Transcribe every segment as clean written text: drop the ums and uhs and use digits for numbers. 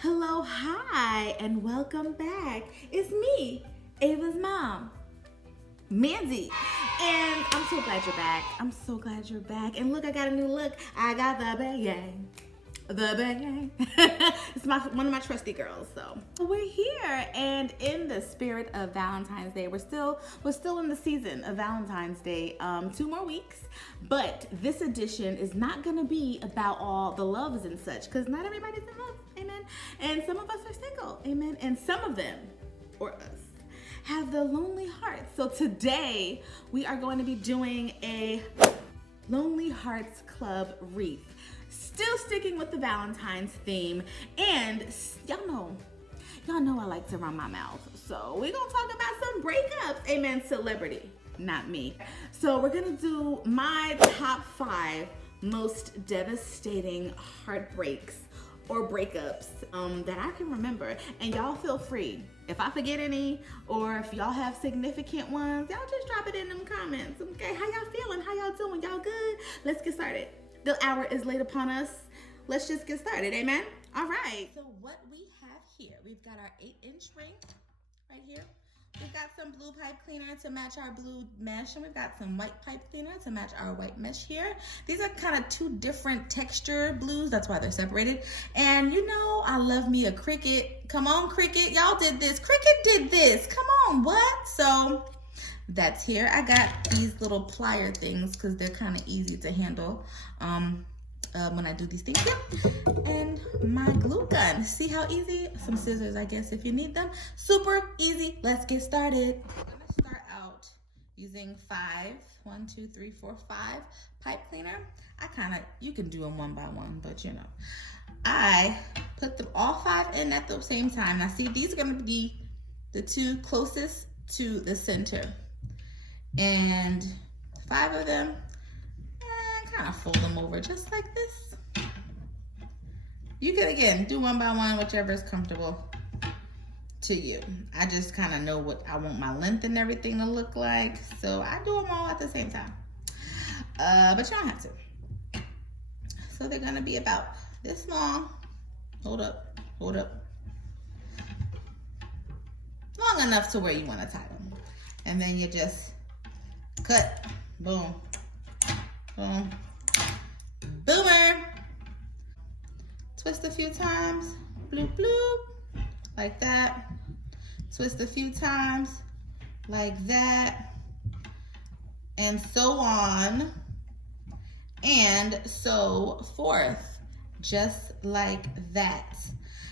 Hello, hi, and welcome back. It's me, Ava's mom, Mandy. And I'm so glad you're back. I'm so glad you're back. And look, I got a new look. I got the bang. The bang. It's one of my trusty girls. So we're here, and in the spirit of Valentine's Day, we're still in the season of Valentine's Day. 2 more weeks, but this edition is not gonna be about all the loves and such, because not everybody's in love. Amen. And some of us are single. Amen. And some of them, or us, have the lonely hearts. So today we are going to be doing a Lonely Hearts Club wreath. Still sticking with the Valentine's theme, and y'all know I like to run my mouth. So we're gonna talk about some breakups. Amen, celebrity, not me. So we're gonna do my top 5 most devastating heartbreaks or breakups that I can remember. And y'all feel free, if I forget any, or if y'all have significant ones, y'all just drop it in them comments. Okay, how y'all feeling? How y'all doing? Y'all good? Let's get started. The hour is late upon us. Let's just get started, amen? All right. So what we have here, we've got our 8-inch ring right here. We've got some blue pipe cleaner to match our blue mesh, and we've got some white pipe cleaner to match our white mesh here. These are kind of 2 different texture blues, that's why they're separated. And you know, I love me a Cricut. Come on, Cricut, y'all did this. Cricut did this, come on, what? So that's here. I got these little plier things because they're kind of easy to handle when I do these things. Yep. And my glue gun. See how easy? Some scissors, I guess, if you need them. Super easy. Let's get started. I'm gonna start out using 5 pipe cleaner. You can do them one by one, but you know, I put them all 5 in at the same time. Now see, these are gonna be the 2 closest to the center. And 5 of them, and kind of fold them over just like this. You can, again, do one by one, whichever is comfortable to you. I just kind of know what I want my length and everything to look like, so I do them all at the same time. But you don't have to. So they're gonna be about this long. Hold up. Long enough to where you want to tie them. And then you just cut, boom, boom, boomer. Twist a few times, bloop, bloop, like that. Twist a few times, like that. And so on, and so forth, just like that.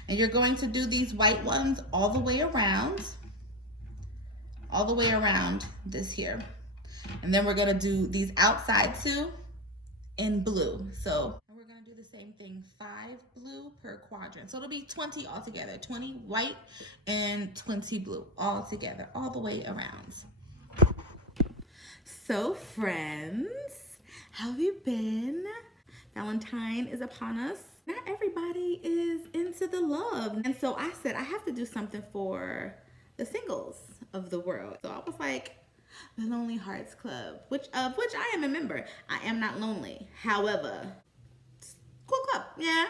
And you're going to do these white ones all the way around this here. And then we're gonna do these outside too in blue. So we're gonna do the same thing, 5 blue per quadrant. So it'll be 20 altogether, 20 white and 20 blue all together, all the way around. So friends, how have you been? Valentine is upon us. Not everybody is into the love. And so I said, I have to do something for the singles of the world. So I was like, the Lonely Hearts Club, which I am a member. I am not lonely. However, cool club, yeah.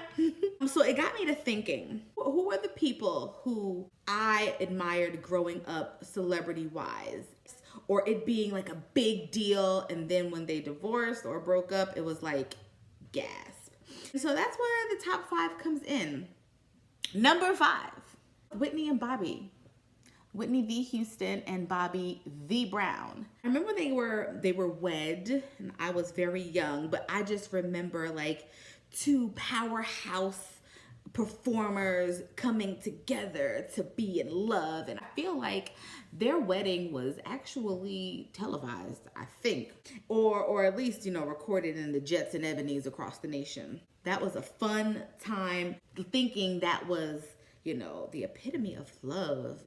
So it got me to thinking, who are the people who I admired growing up celebrity-wise? Or it being like a big deal, and then when they divorced or broke up, it was like, gasp. So that's where the top 5 comes in. Number 5, Whitney and Bobby. Whitney v. Houston and Bobby v. Brown. I remember they were wed, and I was very young, but I just remember like 2 powerhouse performers coming together to be in love, and I feel like their wedding was actually televised, I think, or at least, you know, recorded in the Jets and Ebonies across the nation. That was a fun time, thinking that was, you know, the epitome of love,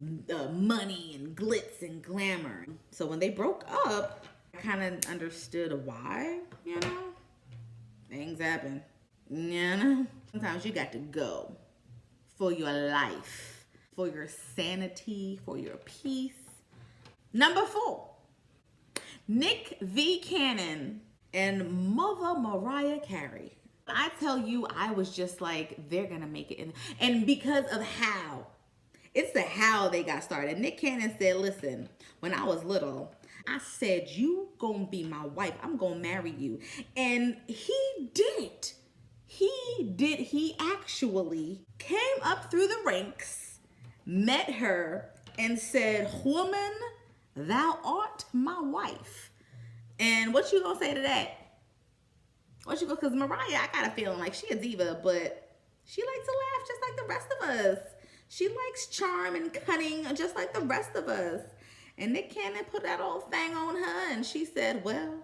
money and glitz and glamour. So when they broke up, I kind of understood why, you know, things happen, you know. Sometimes you got to go for your life, for your sanity, for your peace. Number 4, Nick v. Cannon and Mothah Mariah Carey. I tell you, I was just like, they're gonna make it. And because of how, it's the how they got started. Nick Cannon said, listen, when I was little, I said, you gonna be my wife. I'm gonna marry you. And he did it. He did. He actually came up through the ranks, met her, and said, woman, thou art my wife. And what you gonna say to that? What you go? Because Mariah, I got a feeling like she a diva, but she likes to laugh just like the rest of us. She likes charm and cunning just like the rest of us. And Nick Cannon put that old thing on her, and she said, well,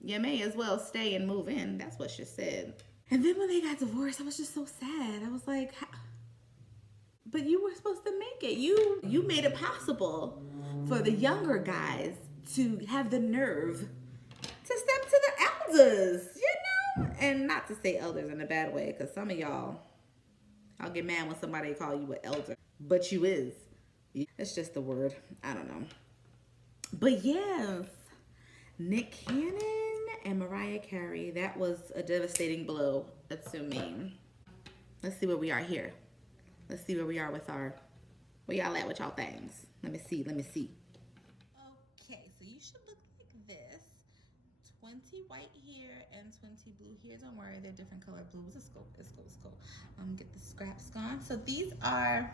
you may as well stay and move in. That's what she said. And then when they got divorced, I was just so sad. I was like, but you were supposed to make it. You made it possible for the younger guys to have the nerve to step to the elders, you know? And not to say elders in a bad way, because some of y'all, I'll get mad when somebody call you an elder. But you is. It's just the word. I don't know. But yes, Nick Cannon and Mariah Carey, that was a devastating blow to me. Let's see where we are here. Let's see where we are with our, where y'all at with y'all things. Let me see. Okay, so you should look like this. 20 white here and 20 blue here. Don't worry, they're different color blues. It's cool. Get the scraps gone. So these are,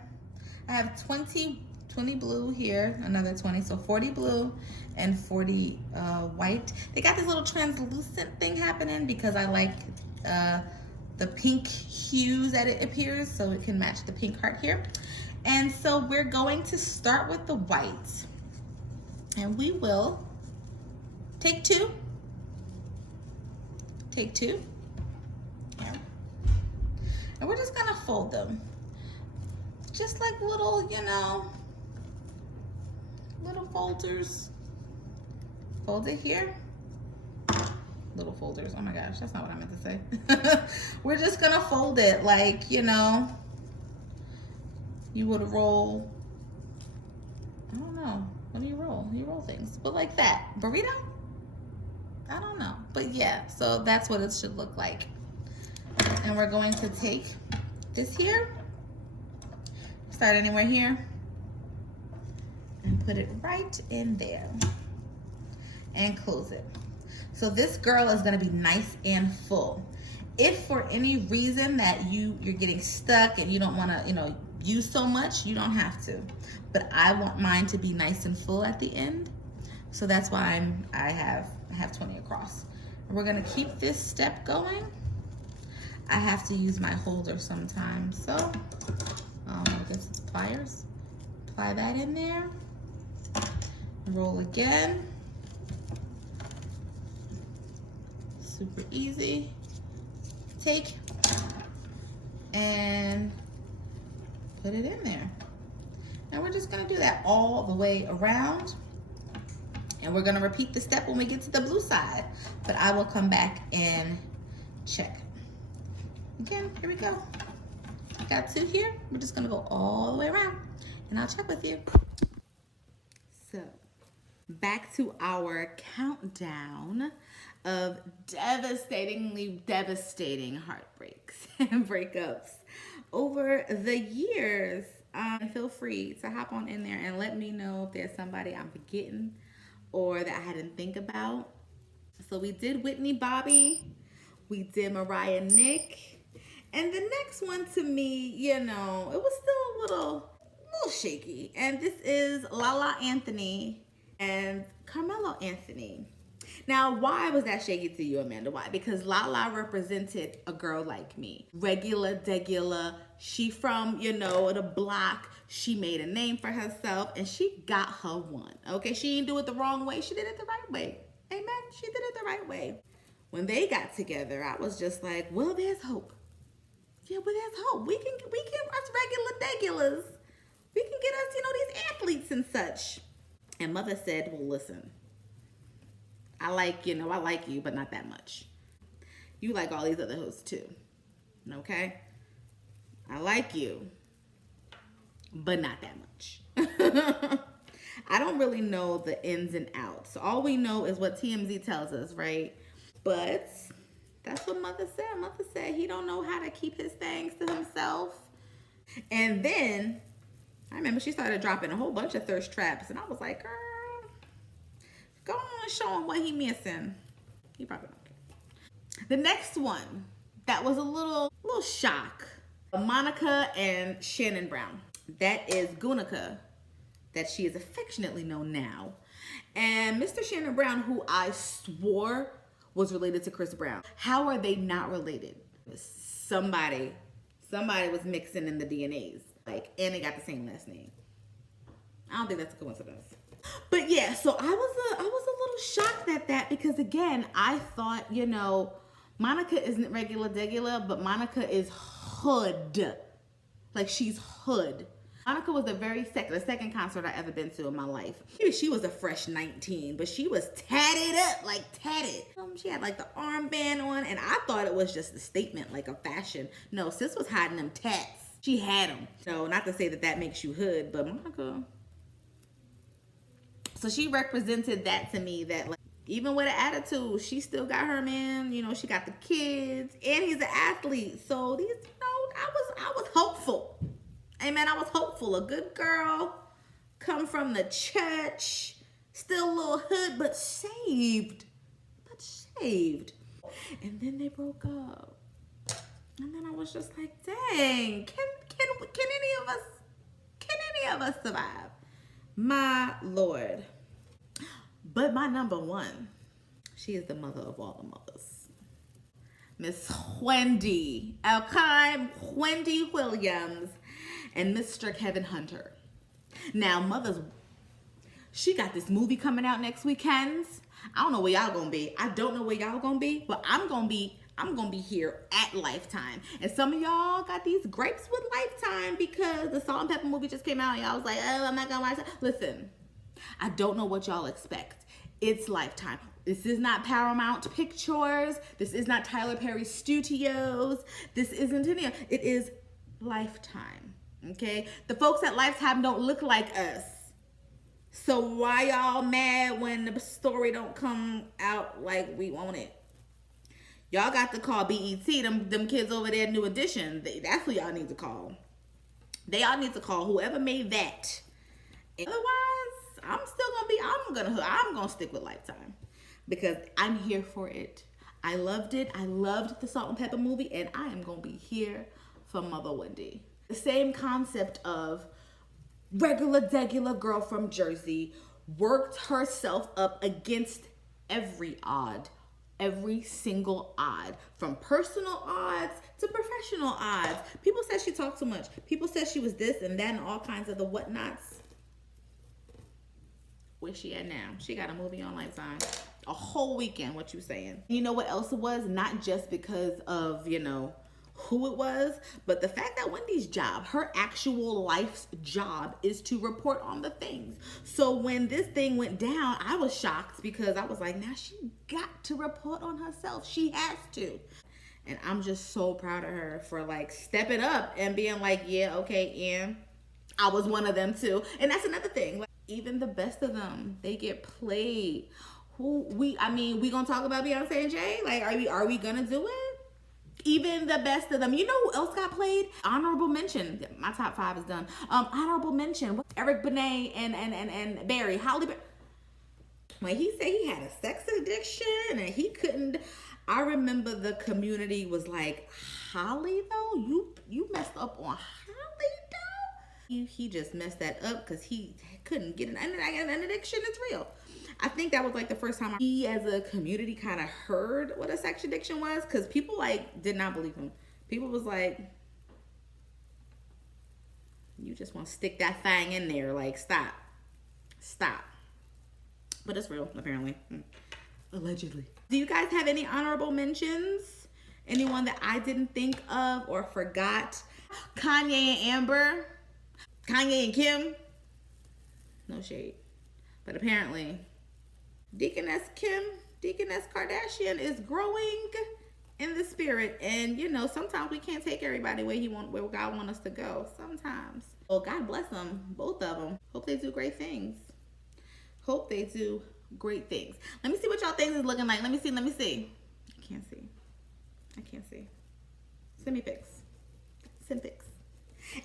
I have 20 blue here, another 20, so 40 blue and 40 white. They got this little translucent thing happening because I like the pink hues that it appears, so it can match the pink heart here. And so we're going to start with the white, and we will take two. Yeah. And we're just gonna fold them. Just like little, you know, little folders. Fold it here. Little folders, oh my gosh, that's not what I meant to say. We're just gonna fold it like, you know, you would roll, I don't know, what do you roll? You roll things, but like that. Burrito? I don't know, but yeah, so that's what it should look like. And we're going to take this here, start anywhere here, and put it right in there, and close it. So this girl is gonna be nice and full. If for any reason that you're getting stuck and you don't wanna, you know, use so much, you don't have to. But I want mine to be nice and full at the end. So that's why I have 20 across. And we're gonna keep this step going. I have to use my holder sometimes. So, I guess it's pliers. Apply that in there. Roll again. Super easy. Take and put it in there. And we're just gonna do that all the way around. And we're gonna repeat the step when we get to the blue side, but I will come back and check. Again, here we go. Got two here. We're just gonna go all the way around and I'll check with you. So, back to our countdown of devastatingly devastating heartbreaks and breakups over the years. Feel free to hop on in there and let me know if there's somebody I'm forgetting or that I didn't think about. So we did Whitney Bobby, we did Mariah Nick, and the next one to me, you know, it was still a little shaky. And this is Lala Anthony and Carmelo Anthony. Now, why was that shaky to you, Amanda? Why? Because Lala represented a girl like me. Regular, degular. She from, you know, the block. She made a name for herself and she got her one. Okay, she didn't do it the wrong way. She did it the right way. Amen. She did it the right way. When they got together, I was just like, well, there's hope. Yeah, well, there's hope. We can us regular degulas. We can get us, you know, these athletes and such. And Mother said, well, listen, I like you, but not that much. You like all these other hoes too, okay? I like you, but not that much. I don't really know the ins and outs. All we know is what TMZ tells us, right? But That's what Mother said. Mother said he don't know how to keep his things to himself. And then I remember she started dropping a whole bunch of thirst traps, and I was like, girl, go on and show him what he missing. He probably don't care. The next one that was a little shock. Monica and Shannon Brown. That is Gunica, that she is affectionately known now. And Mr. Shannon Brown, who I swore was related to Chris Brown. How are they not related? Somebody was mixing in the DNAs. Like, and they got the same last name. I don't think that's a coincidence. But yeah, so I was a little shocked at that because again, I thought, you know, Monica isn't regular, but Monica is hood. Like, she's hood. Monica was the second concert I ever been to in my life. She was a fresh 19, but she was tatted up, like tatted. She had like the armband on, and I thought it was just a statement, like a fashion. No, sis was hiding them tats. She had them. So not to say that that makes you hood, but Monica. So she represented that to me, that like, even with an attitude, she still got her man. You know, she got the kids, and he's an athlete. So these, you know, I was hopeful. Amen. I was hopeful. A good girl, come from the church, still a little hood, but saved. And then they broke up. And then I was just like, dang, can any of us survive? My Lord. But my number one, she is the mother of all the mothers. Miss Wendy, Wendy Williams, and Mr. Kevin Hunter. Now, mothers, she got this movie coming out next weekend. I don't know where y'all gonna be. I don't know where y'all gonna be, but I'm gonna be here at Lifetime. And some of y'all got these gripes with Lifetime because the Salt and Pepper movie just came out and y'all was like, oh, I'm not gonna watch it. Listen, I don't know what y'all expect. It's Lifetime. This is not Paramount Pictures. This is not Tyler Perry Studios. This isn't any. It is Lifetime. Okay? The folks at Lifetime don't look like us. So why y'all mad when the story don't come out like we want it? Y'all got to call BET, them kids over there, New Edition. That's who y'all need to call. They all need to call whoever made that. Otherwise, I'm gonna stick with Lifetime because I'm here for it. I loved it. I loved the Salt and Pepper movie, and I am gonna be here for Mother Wendy. The same concept of regular girl from Jersey worked herself up against every single odd, from personal odds to professional odds. People said she talked too much. People said she was this and that and all kinds of the whatnots. Where's she at now? She got a movie on Lifetime. A whole weekend, what you saying? You know what else it was? Not just because of, you know, who it was, but the fact that Wendy's job, her actual life's job, is to report on the things. So when this thing went down, I was shocked because I was like, now she got to report on herself. She has to. And I'm just so proud of her for like stepping up and being like, yeah, okay, and I was one of them too. And that's another thing. Like, even the best of them, they get played. We gonna talk about Beyonce and Jay? Like, are we gonna do it? Even the best of them. You know who else got played? Honorable mention. My top 5 is done. Honorable mention. Eric Benet and Barry. Holly Berry. When he said he had a sex addiction and he couldn't, I remember the community was like, Holly though? You messed up on Holly though? He just messed that up because he couldn't get an addiction. It's real. I think that was like the first time we as a community kind of heard what a sex addiction was, because people like did not believe him. People was like, you just want to stick that thing in there, like stop. But it's real, apparently. Allegedly. Do you guys have any honorable mentions? Anyone that I didn't think of or forgot? Kanye and Amber? Kanye and Kim? No shade. But apparently Deaconess Kardashian is growing in the spirit, and you know, sometimes we can't take everybody where God wants us to go. Sometimes. Well, God bless them, both of them. Hope they do great things. Let me see what y'all things is looking like. Let me see. I can't see. I can't see. Send me pics. Send pics.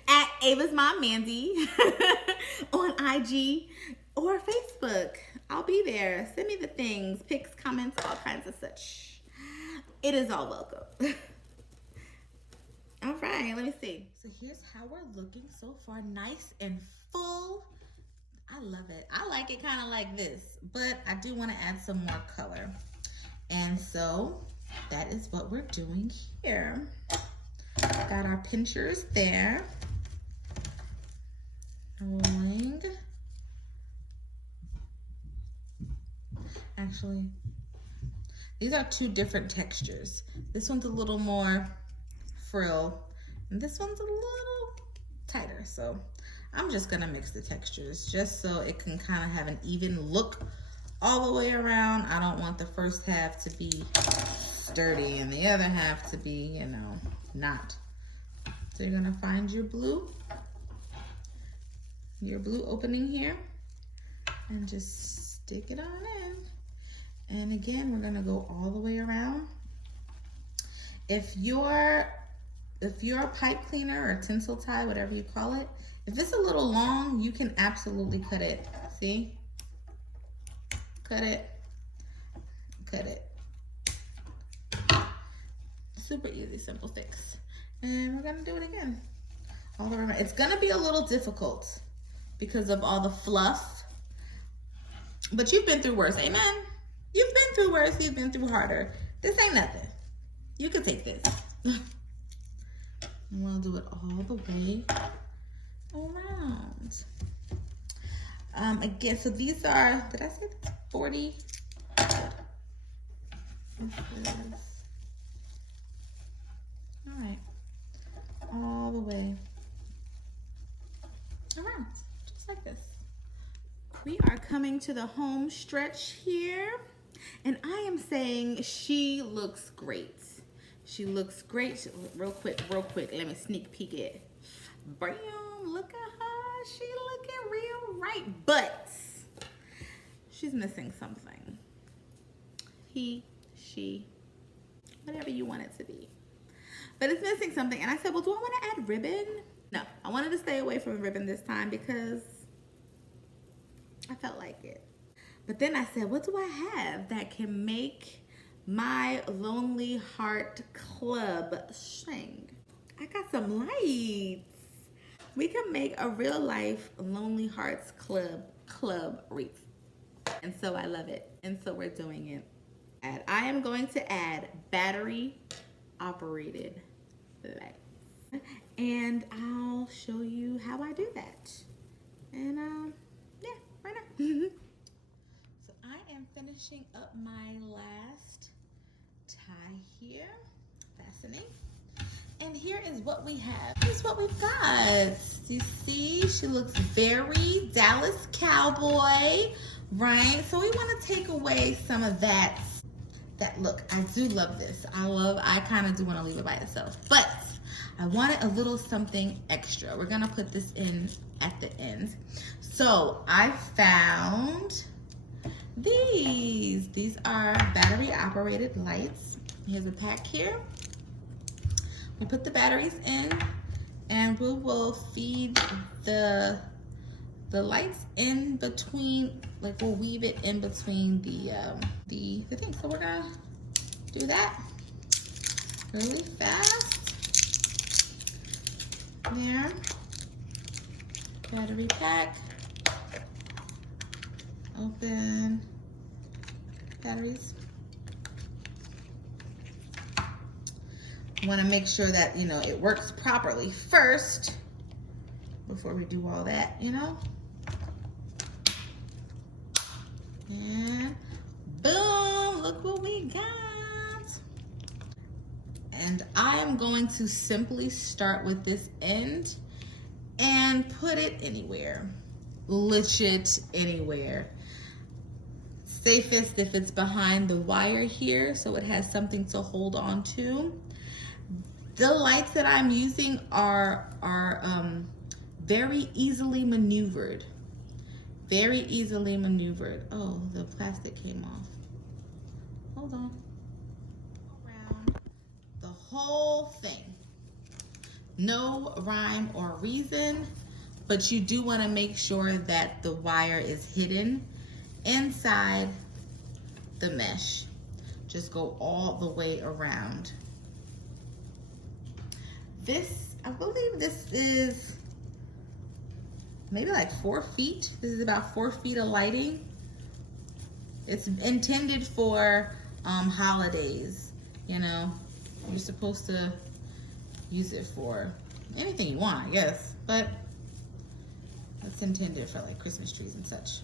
At Ava'sMomMandy on IG or Facebook. I'll be there. Send me the things, pics, comments, all kinds of such. It is all welcome. All right, let me see. So here's how we're looking so far. Nice and full. I love it. I like it kind of like this, but I do want to add some more color. And so that is what we're doing here. Got our pinchers there. Rolling. Actually, these are two different textures. This one's a little more frill, and this one's a little tighter. So I'm just gonna mix the textures just so it can kind of have an even look all the way around. I don't want the first half to be sturdy and the other half to be, you know, not. So you're gonna find your blue opening here and just stick it on in. And again, we're gonna go all the way around. If your pipe cleaner or tinsel tie, whatever you call it, if it's a little long, you can absolutely cut it. See? Cut it. Cut it. Super easy, simple fix. And we're gonna do it again. All the way around. It's gonna be a little difficult because of all the fluff. But you've been through worse, amen? You've been through worse, you've been through harder. This ain't nothing. You can take this. And we'll do it all the way around. Again, so these are, did I say this? 40. All right, all the way around, just like this. We are coming to the home stretch here, and I am saying she looks great. She looks great. Real quick, let me sneak peek it. Bam, look at her. She looking real right, but she's missing something. He, she, whatever you want it to be. But it's missing something. And I said, well, do I want to add ribbon? No, I wanted to stay away from ribbon this time because I felt like it. But then I said, what do I have that can make my Lonely Heart Club sing? I got some lights. We can make a real life Lonely Hearts Club wreath. And so I love it. And so we're doing it. And I am going to add battery operated lights. And I'll show you how I do that. And yeah, right now. So I am finishing up my last tie here, fastening. And here is what we have. Here's what we've got. You see, she looks very Dallas Cowboy, right? So we want to take away some of that look. I do love this. I kind of do want to leave it by itself, but I wanted a little something extra. We're gonna put this in at the end. So I found these. These are battery operated lights. Here's a pack here. We put the batteries in and we will feed the lights in between, like we'll weave it in between the thing. So we're gonna do that really fast. There, battery pack, open, batteries. Want to make sure that, you know, it works properly first before we do all that, you know. And boom, look what we got. And I'm going to simply start with this end and put it anywhere, legit anywhere. Safest if it's behind the wire here, so it has something to hold on to. The lights that I'm using are very easily maneuvered. Very easily maneuvered. Oh, the plastic came off. Hold on. Around the whole thing. No rhyme or reason, but you do want to make sure that the wire is hidden inside the mesh. Just go all the way around. This, I believe this is maybe like 4 feet. This is about 4 feet of lighting. It's intended for holidays, you know. You're supposed to use it for anything you want, I guess, but it's intended for like Christmas trees and such.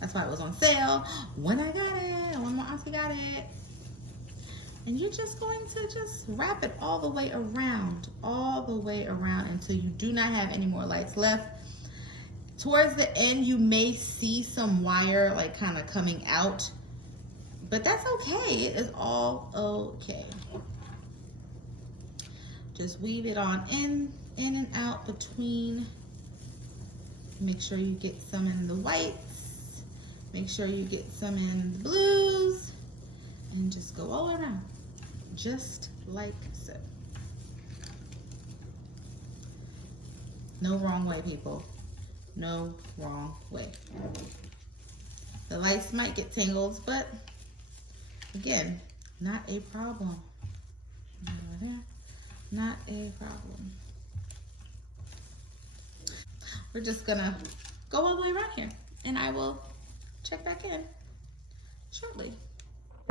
That's why it was on sale when I got it, when my auntie got it. And you're just going to just wrap it all the way around until you do not have any more lights left. Towards the end, you may see some wire like kind of coming out, but that's okay. It is all okay. Just weave it on in and out between. Make sure you get some in the whites. Make sure you get some in the blues, and just go all around, just like so. No wrong way, people. No wrong way. The lights might get tangled, but again, not a problem. Not a problem. We're just gonna go all the way around here, and I will check back in shortly.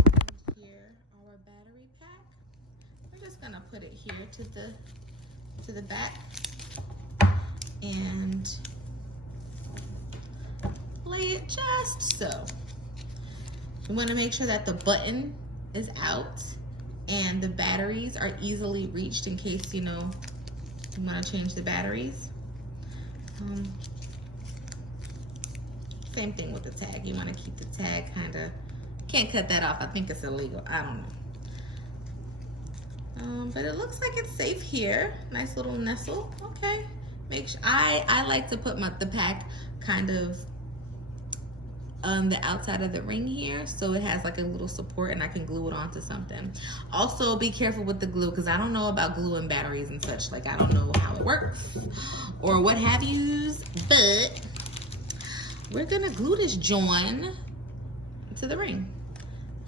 And here, our battery pack. I'm just gonna put it here to the back and lay it just so. You want to make sure that the button is out and the batteries are easily reached in case, you know, you want to change the batteries. Same thing with the tag. You want to keep the tag kind of, can't cut that off. I think it's illegal. I don't know. But it looks like it's safe here. Nice little nestle. Okay. Make sure, I like to put the pack kind of on the outside of the ring here, so it has like a little support and I can glue it onto something. Also, be careful with the glue, because I don't know about glue and batteries and such. Like, I don't know how it works or what have yous, but we're gonna glue this joint to the ring.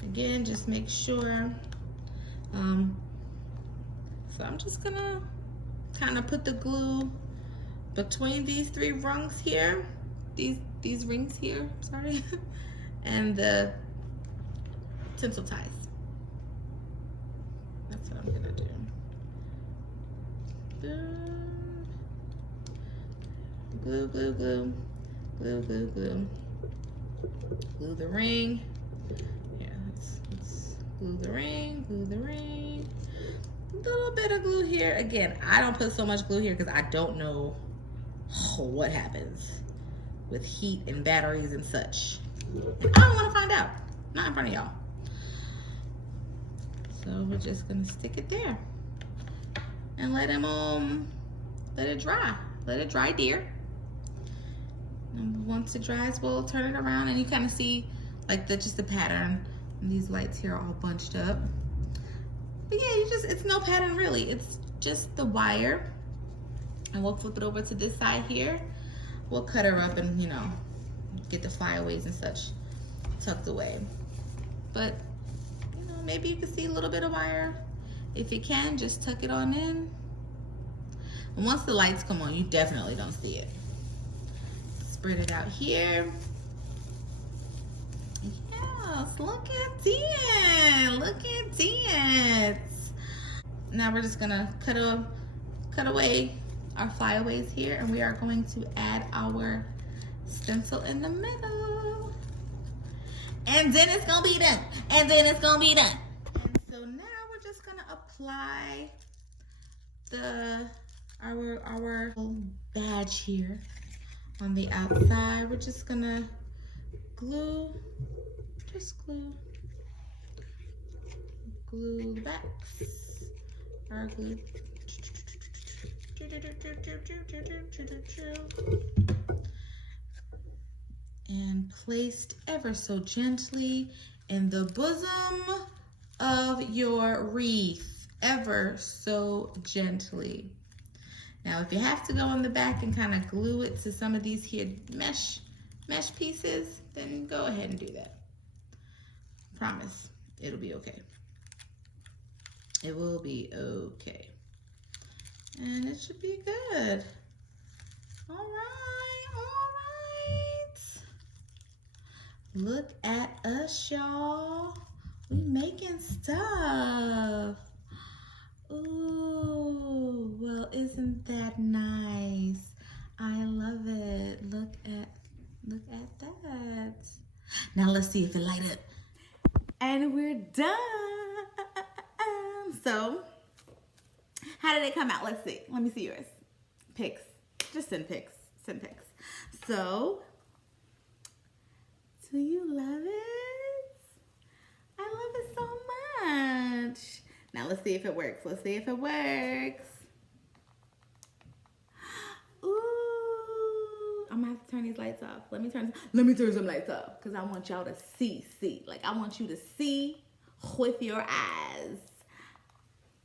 Again, just make sure. So I'm just gonna kind of put the glue between these 3 rungs here, these rings here, sorry, and the tinsel ties. That's what I'm gonna do. Boom. Glue, glue, glue, glue, glue, glue. Glue the ring. Yeah, let's glue the ring, glue the ring. A little bit of glue here. Again, I don't put so much glue here because I don't know what happens with heat and batteries and such. And I don't want to find out. Not in front of y'all. So we're just gonna stick it there and let it dry. Let it dry, dear. And once it dries, we'll turn it around and you kind of see like just the pattern. And these lights here are all bunched up. But yeah, it's no pattern really. It's just the wire. And we'll flip it over to this side here. We'll cut her up and, you know, get the flyaways and such tucked away. But, you know, maybe you can see a little bit of wire. If you can, just tuck it on in. And once the lights come on, you definitely don't see it. Spread it out here. Yes, look at that. Look at that. Now we're just gonna cut away our flyaways here, and we are going to add our stencil in the middle. And then it's gonna be done. And then it's gonna be done. And so now we're just gonna apply our badge here on the outside. We're just gonna glue the backs. Our glue. And placed ever so gently in the bosom of your wreath. ever so gently. Now, if you have to go in the back and kind of glue it to some of these here mesh pieces, then go ahead and do that. Promise, it'll be okay. It will be okay. And it should be good. All right, all right. Look at us, y'all. We making stuff. Ooh, well, isn't that nice? I love it. Look at that. Now let's see if it light up. And we're done. So, how did it come out? Let's see. Let me see yours. Pics. Just send pics. Send pics. So, do you love it? I love it so much. Now let's see if it works. Let's see if it works. Ooh, I'm gonna have to turn these lights off. Let me turn some lights off because I want y'all to see. Like I want you to see with your eyes.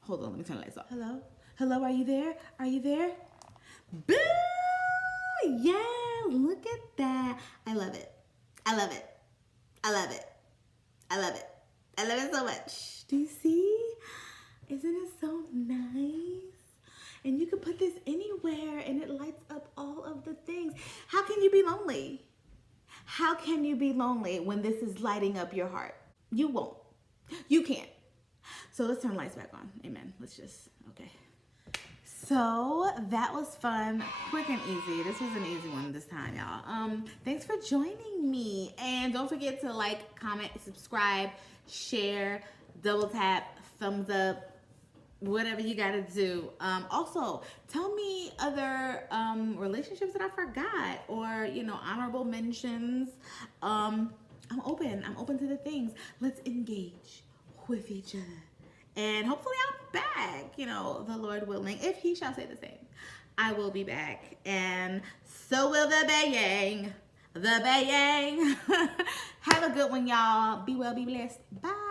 Hold on, let me turn the lights off. Hello? Hello, are you there? Are you there? Boo! Yeah, look at that. I love it. I love it. I love it. I love it. I love it so much. Do you see? Isn't it so nice? And you can put this anywhere and it lights up all of the things. How can you be lonely? How can you be lonely when this is lighting up your heart? You won't. You can't. So let's turn lights back on. Amen. Let's just, okay. So that was fun, quick and easy. This was an easy one this time, y'all. Thanks for joining me. And don't forget to like, comment, subscribe, share, double tap, thumbs up, whatever you gotta do. Also, tell me other relationships that I forgot or, you know, honorable mentions. I'm open to the things. Let's engage with each other. And hopefully I'm back, you know, the Lord willing, if he shall say the same. I will be back, and so will the bayang. The bayang. Have a good one, y'all. Be well, be blessed. Bye.